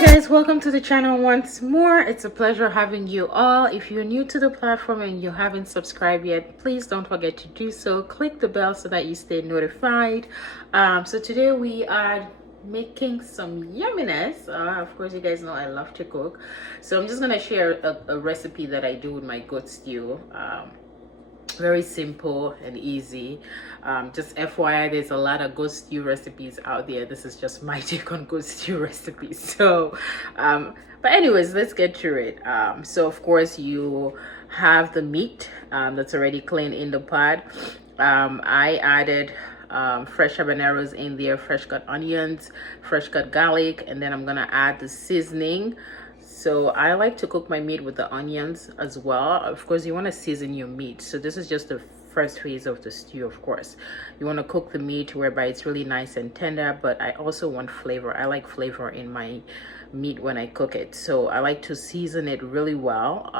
Guys, welcome to the channel once more. It's a pleasure having you all. If you're new to the platform and you haven't subscribed yet, please don't forget to do so. Click the bell so that you stay notified. So today we are making some yumminess. Of course, you guys know I love to cook, so I'm just gonna share a recipe that I do with my goat stew. Very simple and easy. Just FYI, there's a lot of goat stew recipes out there. This is just my take on goat stew recipes. So but anyways, let's get to it. So of course you have the meat that's already cleaned in the pot. I added fresh habaneros in there, fresh cut onions, fresh cut garlic, and then I'm gonna add the seasoning. So I like to cook my meat with the onions as well. Of course, you want to season your meat. So this is just the first phase of the stew. Of course, you want to cook the meat whereby it's really nice and tender, but I also want flavor. I like flavor in my meat when I cook it, so I like to season it really well.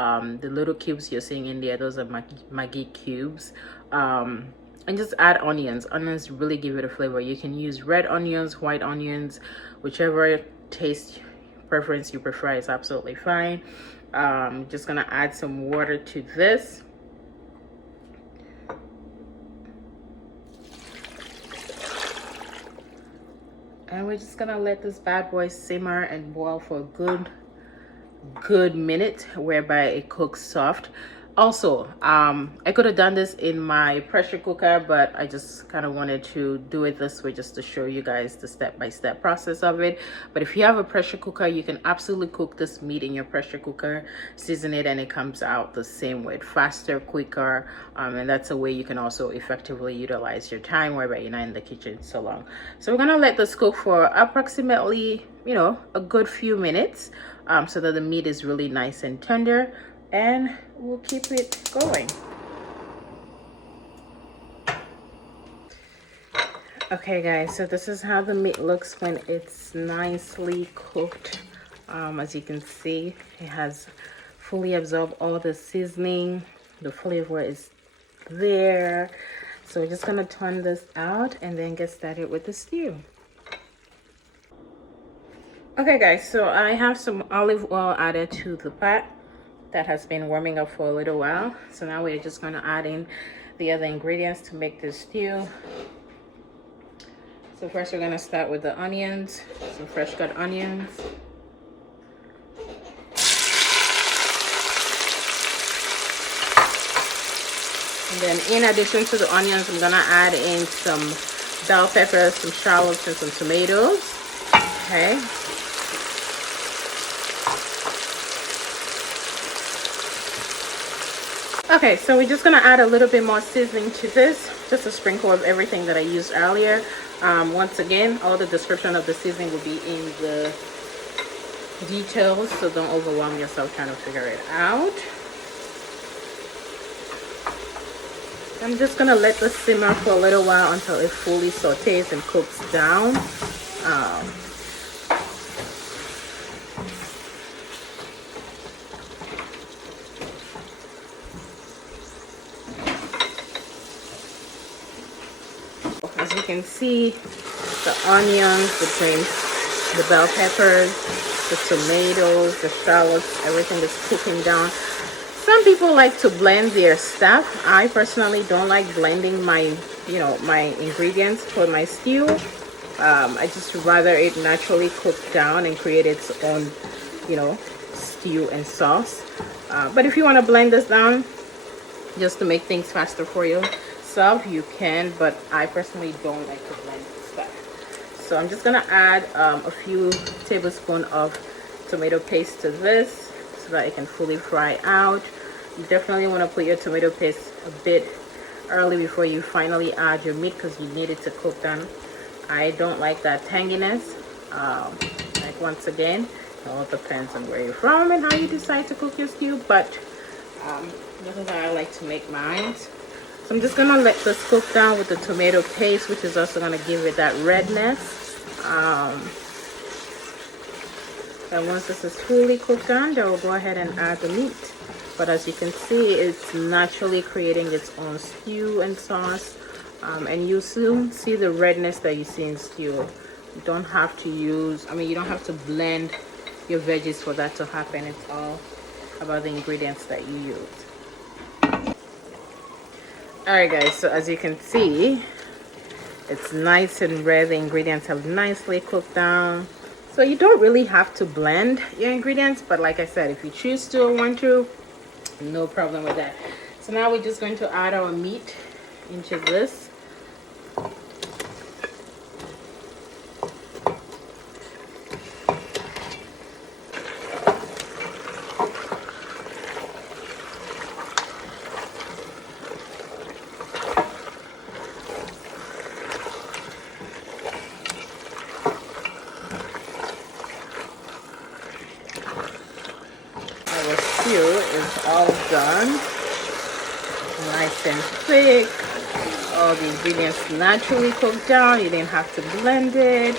The little cubes you're seeing in there, those are Maggie cubes. And just add onions. Onions really give it a flavor. You can use red onions, white onions, whichever taste preference you prefer is absolutely fine. Just gonna add some water to this. And we're just gonna let this bad boy simmer and boil for a good minute, whereby it cooks soft. Also, I could have done this in my pressure cooker, but I just kind of wanted to do it this way just to show you guys the step-by-step process of it. But if you have a pressure cooker, you can absolutely cook this meat in your pressure cooker, season it, and it comes out the same way, faster, quicker. And that's a way you can also effectively utilize your time whereby you're not in the kitchen so long. So we're gonna let this cook for approximately, you know, a good few minutes, so that the meat is really nice and tender, and we'll keep it going. Okay guys, so this is how the meat looks when it's nicely cooked. As you can see, it has fully absorbed all the seasoning. The flavor is there. So we're just gonna turn this out and then get started with the stew. Okay guys, so I have some olive oil added to the pot that has been warming up for a little while. So now we're just going to add in the other ingredients to make this stew. So first we're going to start with the onions, some fresh cut onions. And then in addition to the onions, I'm going to add in some bell peppers, some shallots, and some tomatoes. Okay. Okay, so we're just gonna add a little bit more seasoning to this, just a sprinkle of everything that I used earlier. Once again, all the description of the seasoning will be in the details, so don't overwhelm yourself trying to figure it out. I'm just gonna let this simmer for a little while until it fully sautés and cooks down. As you can see, the onions, the bell peppers, the tomatoes, the shallots, everything is cooking down. Some people like to blend their stuff. I personally don't like blending my ingredients for my stew. I just rather it naturally cook down and create its own, stew and sauce. But if you want to blend this down just to make things faster for you, you can, but I personally don't like to blend stuff. So I'm just gonna add a few tablespoons of tomato paste to this so that it can fully fry out. You definitely want to put your tomato paste a bit early before you finally add your meat, because you need it to cook down. I don't like that tanginess. Like, once again, it all depends on where you're from and how you decide to cook your stew, but this is how I like to make mine. So I'm just gonna let this cook down with the tomato paste, which is also gonna give it that redness. And once this is fully cooked down, then we'll go ahead and add the meat. But as you can see, it's naturally creating its own stew and sauce. And you soon see the redness that you see in stew You don't have to use, you don't have to blend your veggies for that to happen. It's all about the ingredients that you use. Alright guys, so as you can see, it's nice and red. The ingredients have nicely cooked down. So you don't really have to blend your ingredients, but like I said, if you choose to or want to, no problem with that. So now we're just going to add our meat into this. Our stew is all done, nice and thick. All the ingredients naturally cooked down. You didn't have to blend it.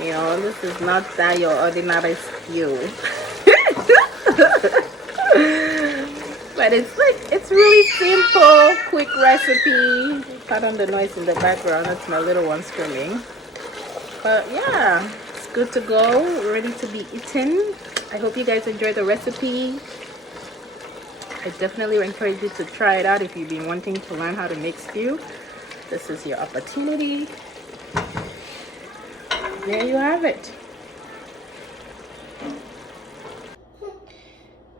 You know, this is not that your ordinary stew. But it's really simple, quick recipe. Pardon the noise in the background, that's my little one screaming. But yeah, it's good to go, ready to be eaten. I hope you guys enjoyed the recipe. I definitely encourage you to try it out if you've been wanting to learn how to make stew. This is your opportunity. There you have it.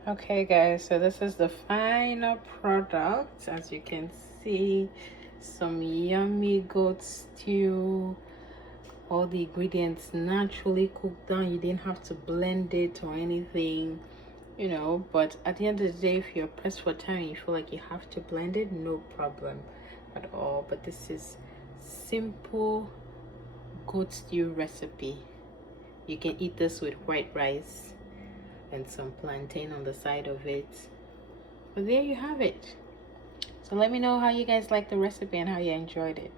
Okay guys, so this is the final product. As you can see, some yummy goat stew. All the ingredients naturally cooked down. You didn't have to blend it or anything, you know. But at the end of the day, if you're pressed for time and you feel like you have to blend it, no problem at all. But this is simple goat stew recipe. You can eat this with white rice and some plantain on the side of it. But there you have it. So let me know how you guys like the recipe and how you enjoyed it.